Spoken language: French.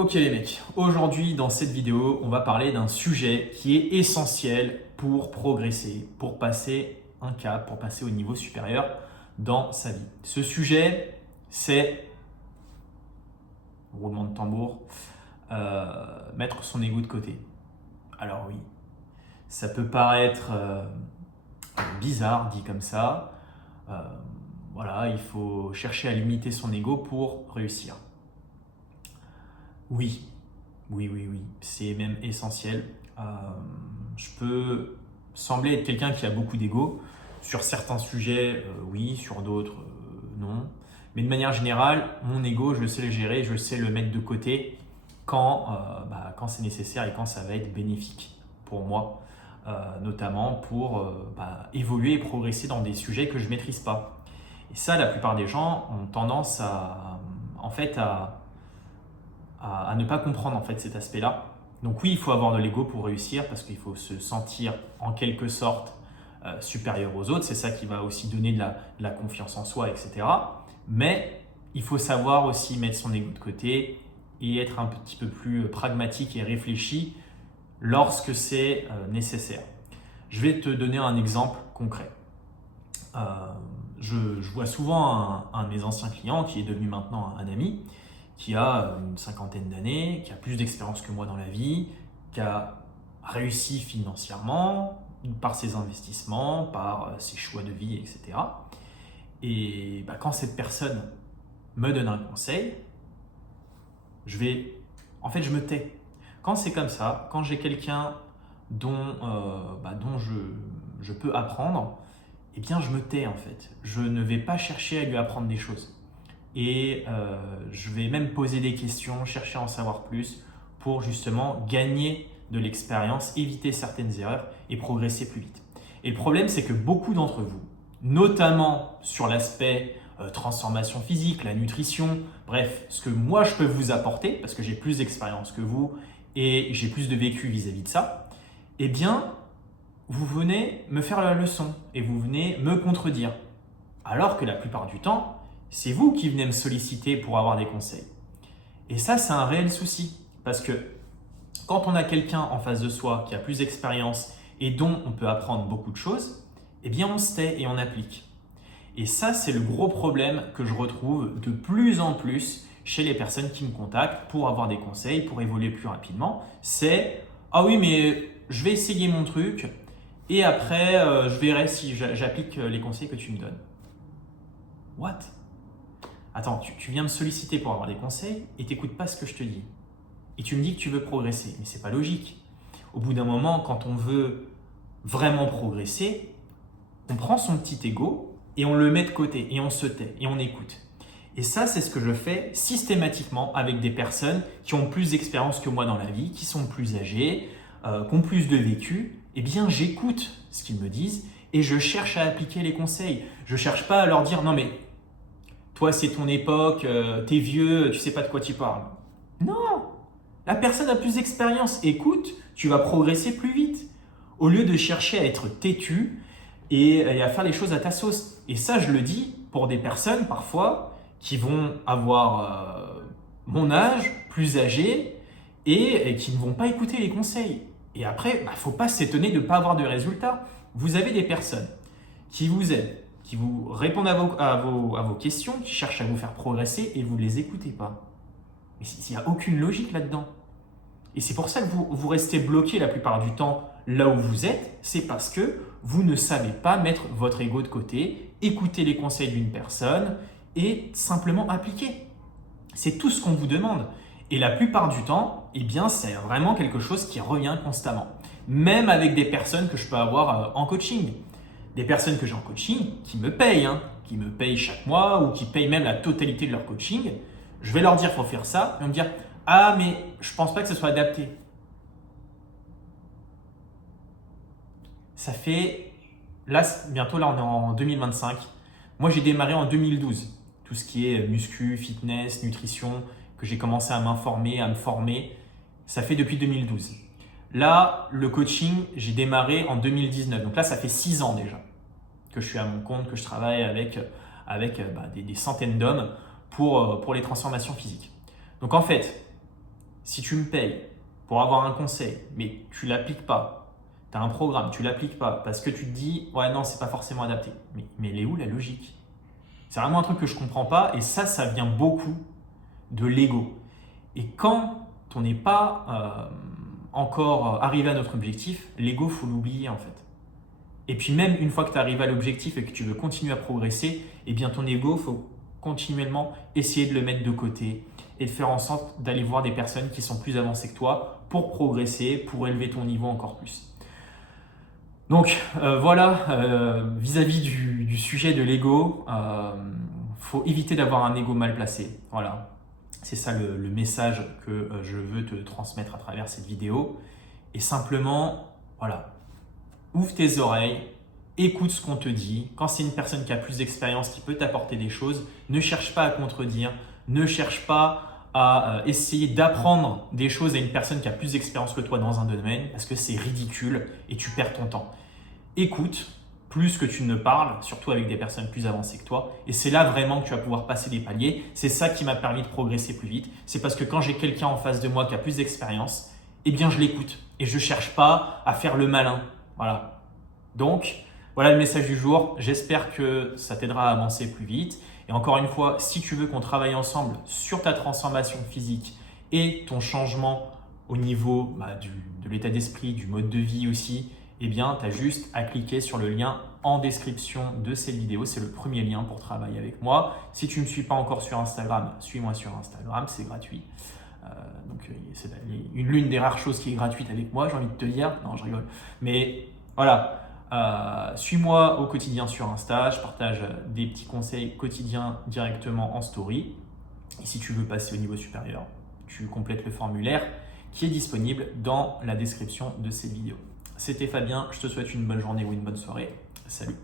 Ok les mecs, aujourd'hui dans cette vidéo, on va parler d'un sujet qui est essentiel pour progresser, pour passer un cap, pour passer au niveau supérieur dans sa vie. Ce sujet, c'est, roulement de tambour, mettre son ego de côté. Alors oui, ça peut paraître bizarre dit comme ça. Euh, voilà, il faut chercher à limiter son ego pour réussir. Oui, oui, c'est même essentiel. Euh, je peux sembler être quelqu'un qui a beaucoup d'ego. Sur certains sujets, oui, sur d'autres, non. Mais de manière générale, mon ego, je sais le gérer, je sais le mettre de côté quand c'est nécessaire et quand ça va être bénéfique pour moi, notamment pour évoluer et progresser dans des sujets que je ne maîtrise pas. Et ça, la plupart des gens ont tendance à ne pas comprendre en fait cet aspect-là. Donc oui, il faut avoir de l'ego pour réussir parce qu'il faut se sentir en quelque sorte supérieur aux autres. C'est ça qui va aussi donner de la confiance en soi, etc. Mais il faut savoir aussi mettre son ego de côté et être un petit peu plus pragmatique et réfléchi lorsque c'est nécessaire. Je vais te donner un exemple concret. Euh, je vois souvent un de mes anciens clients qui est devenu maintenant un ami, qui a une cinquantaine d'années, qui a plus d'expérience que moi dans la vie, qui a réussi financièrement par ses investissements, par ses choix de vie, etc. Et quand cette personne me donne un conseil, je me tais. Quand c'est comme ça, quand j'ai quelqu'un dont je peux apprendre, eh bien je me tais en fait. Je ne vais pas chercher à lui apprendre des choses. Et je vais même poser des questions, chercher à en savoir plus pour justement gagner de l'expérience, éviter certaines erreurs et progresser plus vite. Et le problème, c'est que beaucoup d'entre vous, notamment sur l'aspect transformation physique, la nutrition, bref, ce que moi je peux vous apporter, parce que j'ai plus d'expérience que vous et j'ai plus de vécu vis-à-vis de ça, eh bien, vous venez me faire la leçon et vous venez me contredire. Alors que la plupart du temps, c'est vous qui venez me solliciter pour avoir des conseils. Et ça, c'est un réel souci. Parce que quand on a quelqu'un en face de soi qui a plus d'expérience et dont on peut apprendre beaucoup de choses, eh bien on se tait et on applique. Et ça, c'est le gros problème que je retrouve de plus en plus chez les personnes qui me contactent pour avoir des conseils, pour évoluer plus rapidement. C'est « Ah oui, mais je vais essayer mon truc et après, je verrai si j'applique les conseils que tu me donnes. » What? Attends, tu viens me solliciter pour avoir des conseils et tu n'écoutes pas ce que je te dis. Et tu me dis que tu veux progresser, mais c'est pas logique. Au bout d'un moment, quand on veut vraiment progresser, on prend son petit ego et on le met de côté et on se tait et on écoute. Et ça, c'est ce que je fais systématiquement avec des personnes qui ont plus d'expérience que moi dans la vie, qui sont plus âgées, qui ont plus de vécu. Eh bien, j'écoute ce qu'ils me disent et je cherche à appliquer les conseils. Je ne cherche pas à leur dire « Non mais toi, c'est ton époque, t'es vieux, tu sais pas de quoi tu parles. » Non, la personne a plus d'expérience. Écoute, tu vas progresser plus vite. Au lieu de chercher à être têtu et à faire les choses à ta sauce. Et ça, je le dis pour des personnes parfois qui vont avoir mon âge, plus âgées, et qui ne vont pas écouter les conseils. Et après, il ne faut pas s'étonner de ne pas avoir de résultats. Vous avez des personnes qui vous aident, qui vous répondent à vos questions, qui cherchent à vous faire progresser et vous ne les écoutez pas. Mais il n'y a aucune logique là-dedans. Et c'est pour ça que vous restez bloqué la plupart du temps là où vous êtes, c'est parce que vous ne savez pas mettre votre ego de côté, écouter les conseils d'une personne et simplement appliquer. C'est tout ce qu'on vous demande. Et la plupart du temps, eh bien, c'est vraiment quelque chose qui revient constamment. Même avec des personnes que je peux avoir en coaching. Des personnes que j'ai en coaching qui me payent, qui me payent chaque mois ou qui payent même la totalité de leur coaching. Je vais leur dire qu'il faut faire ça. Ils vont me dire « Ah, mais je ne pense pas que ce soit adapté. » Ça fait, là, bientôt, là, on est en 2025. Moi, j'ai démarré en 2012. Tout ce qui est muscu, fitness, nutrition, que j'ai commencé à m'informer, à me former, ça fait depuis 2012. Là, le coaching, j'ai démarré en 2019. Donc là, ça fait 6 ans déjà que je suis à mon compte, que je travaille avec des centaines d'hommes pour les transformations physiques. Donc en fait, Si tu me payes pour avoir un conseil, mais tu ne l'appliques pas, tu as un programme, tu ne l'appliques pas parce que tu te dis « ouais non, c'est pas forcément adapté ». Mais elle est où la logique? C'est vraiment un truc que je ne comprends pas et ça vient beaucoup de l'ego. Et quand on n'est pas encore arrivé à notre objectif, l'ego, il faut l'oublier en fait. Et puis même une fois que tu arrives à l'objectif et que tu veux continuer à progresser, eh bien ton ego, il faut continuellement essayer de le mettre de côté et de faire en sorte d'aller voir des personnes qui sont plus avancées que toi pour progresser, pour élever ton niveau encore plus. Donc voilà, vis-à-vis du sujet de l'ego, faut éviter d'avoir un ego mal placé. Voilà, c'est ça le message que je veux te transmettre à travers cette vidéo. Et simplement, voilà, ouvre tes oreilles, écoute ce qu'on te dit. Quand c'est une personne qui a plus d'expérience, qui peut t'apporter des choses, ne cherche pas à contredire, ne cherche pas à essayer d'apprendre des choses à une personne qui a plus d'expérience que toi dans un domaine parce que c'est ridicule et tu perds ton temps. Écoute plus que tu ne parles, surtout avec des personnes plus avancées que toi. Et c'est là vraiment que tu vas pouvoir passer des paliers. C'est ça qui m'a permis de progresser plus vite. C'est parce que quand j'ai quelqu'un en face de moi qui a plus d'expérience, eh bien je l'écoute et je ne cherche pas à faire le malin. Voilà. Donc, voilà le message du jour. J'espère que ça t'aidera à avancer plus vite. Et encore une fois, si tu veux qu'on travaille ensemble sur ta transformation physique et ton changement au niveau de l'état d'esprit, du mode de vie aussi, eh bien, tu as juste à cliquer sur le lien en description de cette vidéo. C'est le premier lien pour travailler avec moi. Si tu ne me suis pas encore sur Instagram, suis-moi sur Instagram, c'est gratuit. C'est l'une des rares choses qui est gratuite avec moi, j'ai envie de te dire. Non, je rigole. Mais voilà, suis-moi au quotidien sur Insta. Je partage des petits conseils quotidiens directement en story. Et si tu veux passer au niveau supérieur, tu complètes le formulaire qui est disponible dans la description de cette vidéo. C'était Fabien, je te souhaite une bonne journée ou une bonne soirée. Salut!